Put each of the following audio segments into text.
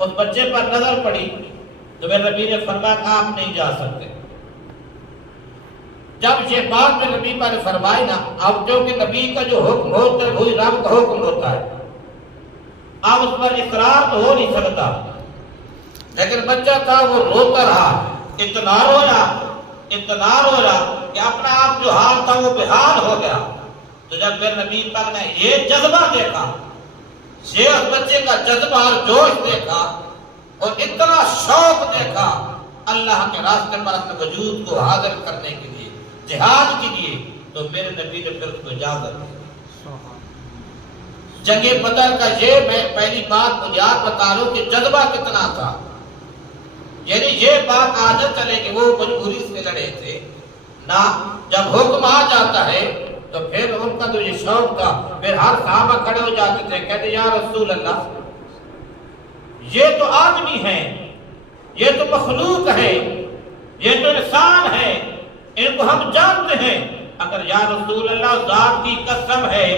اس بچے پر نظر پڑی تو میرے نبی نے فرمایا کہ آپ نہیں جا سکتے۔ جب یہ بات میں نبی پر نے فرمائی نا، اب جو کہ نبی کا جو حکم ہوتا ہے وہی رب کا حکم ہوتا ہے، اب اس پر اقرار تو ہو نہیں سکتا، لیکن بچہ تھا وہ روتا رہا، اطلاع ہو رہا کہ اپنا آپ جو حال تھا وہ بحال ہو گیا۔ تو جب میرے نبی پاک نے یہ جذبہ دیکھا، یہ اس بچے کا جذبہ اور جوش دیکھا اور اتنا شوق دیکھا اللہ کے راستے پر اپنے وجود کو حاضر کرنے کے لیے، جہاد کے لیے، تو میرے نبی نے پھر اس کو اجازت دی۔ جنگ بدر کا یہ میں پہلی بات بنیاد بتا رہا ہوں کہ جذبہ کتنا تھا، یعنی یہ بات عادت چلے کہ وہ مجبوری سے لڑے تھے نہ، جب حکم آ جاتا ہے تو پھر ان کا تو یہ شوق تھا، پھر ہر صحابہ کھڑے ہو جاتے تھے، کہتے یا رسول اللہ یہ تو آدمی ہے، یہ تو مخلوق ہے، یہ تو انسان ہے، ان کو ہم جانتے ہیں، اگر یا رسول اللہ ذات کی قسم ہے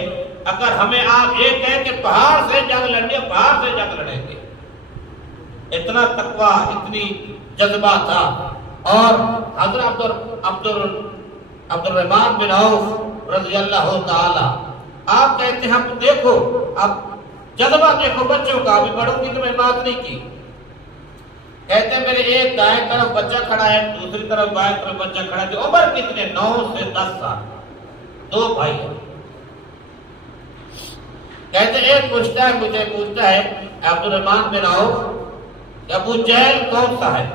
اگر ہمیں آپ یہ کہیں کہ پہاڑ سے جنگ لڑنے، پہاڑ سے جنگ لڑیں گے۔ اتنا تقویٰ، اتنی جذبہ تھا۔ اور حضرت عبد الرحمن بن عوف رضی اللہ تعالی، آپ کہتے ہیں ہم دیکھو اب جذبہ دیکھو بچوں کا، ابھی بڑوں کی تو میں بات نہیں کی، کہتے ہیں میرے ایک دائیں طرف بچہ کھڑا ہے، دوسری طرف بائیں طرف بچہ کھڑا ہے، عمر کتنے 9 سے 10 سال، 2 بھائی ہیں۔ کہتے ہیں ایک پوچھتا ہے، مجھے پوچھتا ہے عبد الرحمن بن عوف ابو جہل کون سا ہے؟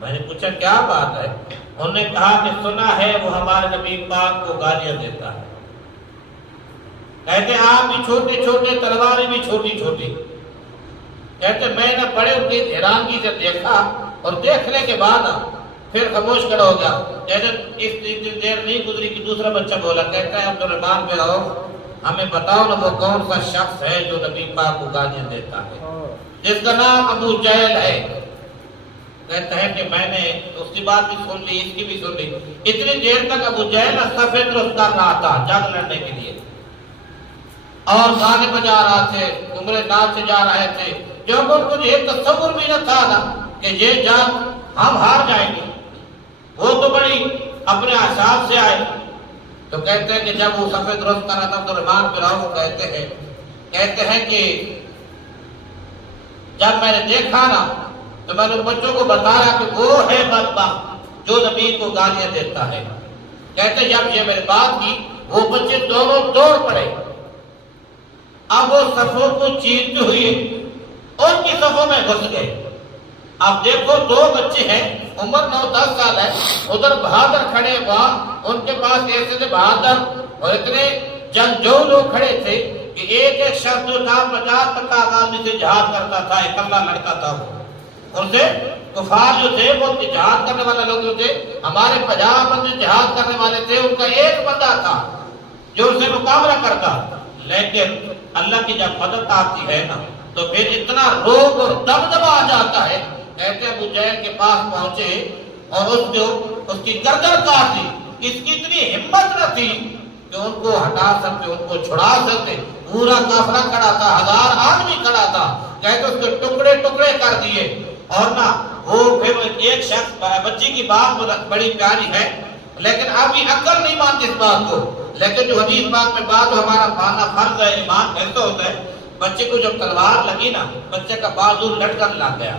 میں نے پوچھا کیا بات ہے؟ انہوں نے کہا کہ سنا ہے وہ ہمارے نبی پاک کو گالیاں دیتا ہے۔ کہتے ہیں آپ بھی چھوٹے چھوٹے، تلواریں بھی چھوٹی چھوٹی۔ کہتے ہیں میں نے بڑے ان کی حیرانگی سے دیکھا اور دیکھنے کے بعد پھر خاموش کھڑا ہو گیا۔ کہتے ہیں اس دیر نہیں گزری کہ دوسرا بچہ بولا، کہتا ہے عبد الرحمن بن عوف ہمیں بتاؤ نا وہ کون سا شخص ہے جو نبی پاک کو گالیاں دیتا ہے، جس کا نام ابو جہل ہے۔ کہتا ہے کہ میں نے اس کی بات بھی سن لی، اس کی بھی سن لی، اتنی دیر تک ابو جہل صفے درست کر رہا تھا جنگ لڑنے کے لیے، اور گانے بجا رہا تھے، عمرے ناچ جا رہے تھے، جب ان کو یہ تصور بھی نہ تھا نا کہ یہ جنگ ہم ہار جائیں گے، وہ تو بڑی اپنے احساس سے آئے۔ تو کہتے ہیں کہ جب وہ صفے درست کر رہا تھا تو رحمان بن عوف کہتے ہیں کہ جب میں نے دیکھا نا تو میں نے بچوں کو بتایا کہ وہ ہے بدبخت جو نبی کو گالیاں دیتا ہے۔ کہتے ہیں جب یہ میری بات کی وہ بچے دونوں دوڑ پڑے، اب وہ صفوں کو چیرتے ہوئے ان کی صفوں میں گھس گئے۔ اب دیکھو 2 بچے ہیں، عمر 9-10 سال ہے، ادھر بہادر کھڑے، وہاں ان کے پاس ایسے تھے بہادر اور اتنے جنگجو لوگ کھڑے تھے کہ ایک شخص جو تھا 50-50 آدمی سے جہاد کرتا تھا، اکلا لڑکا تھا وہ، ان سے کفار جو تھے وہ جہاد کرنے والے لوگ جو تھے، ہمارے 50 بندے جہاد کرنے والے تھے، ان کا ایک بندہ تھا جو ان سے مقابلہ کرتا، لیکن اللہ کی جب مدد آتی ہے نا تو پھر اتنا روب اور دبدبا آ جاتا ہے۔ کہتے ہیں ابو جہل کے پاس پہنچے اور اس کی گردن کاٹ دی، اس کی اتنی ہمت نہ تھی کہ ان کو ہٹا سکتے، ان کو چھڑا سکتے، پورا کافرہ کھڑا تھا، 1000 آدمی کھڑا تھا، کہتے اس کے ٹکڑے ٹکڑے کر دیے۔ اور نہ وہ پھر ایک شخص، بچی کی بات بڑی پیاری ہے لیکن ابھی عقل نہیں مانتی اس بات کو، لیکن جو حدیث بات میں بات ہمارا ماننا فرض ہے، ایمان ایسا ہوتا ہے، بچے کو جب تلوار لگی نا بچے کا بازو لٹکن لگ گیا،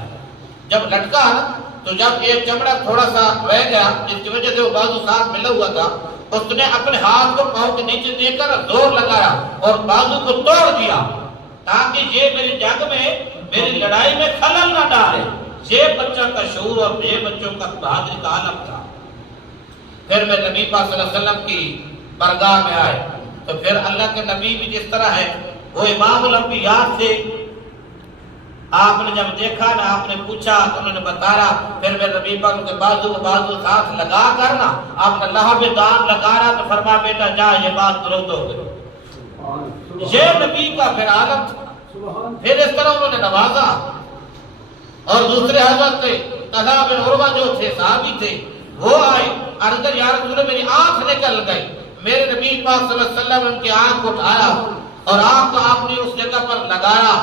جب لٹکا نا تو جب ایک چمڑا تھوڑا سا رہ گیا جس کی وجہ سے وہ بازو ساتھ ملا ہوا تھا، اس نے اپنے ہاتھ کو پاؤں کے نیچے دے کر زور لگایا اور بازو کو توڑ دیا تاکہ یہ میری جنگ میں، میری لڑائی میں خلل نہ ڈالے۔ یہ بچہ کا شعور اور یہ بچوں کا بہادری کا عالم تھا۔ پھر میں نبی پاک صلی اللہ علیہ وسلم کی بارگاہ میں آئے تو پھر اللہ کے نبی بھی جس طرح ہے وہ امام الانبیاء سے، آپ نے جب دیکھا نا آپ نے پوچھا تو انہوں نے بتایا، پھر میں نبی پاک کے بازو کو بازو ساتھ لگا کر نا آپ نے اللہ پہ دام لگا رہا تو فرما بیٹا جا یہ بات درست ہو گئی۔ یہ نبی کا پھر عالم تھا۔ پھر اس طرح انہوں نے نوازا، اور دوسرے حضرت طلحہ بن عروہ جو تھے صحابی تھے وہ آئے، عرض کر یا رسول اللہ میری آنکھ نکل گئی، میرے نبی پاک صلی اللہ علیہ وسلم ان کی آنکھ کو اٹھایا اور آپ نے اس جگہ پر لگایا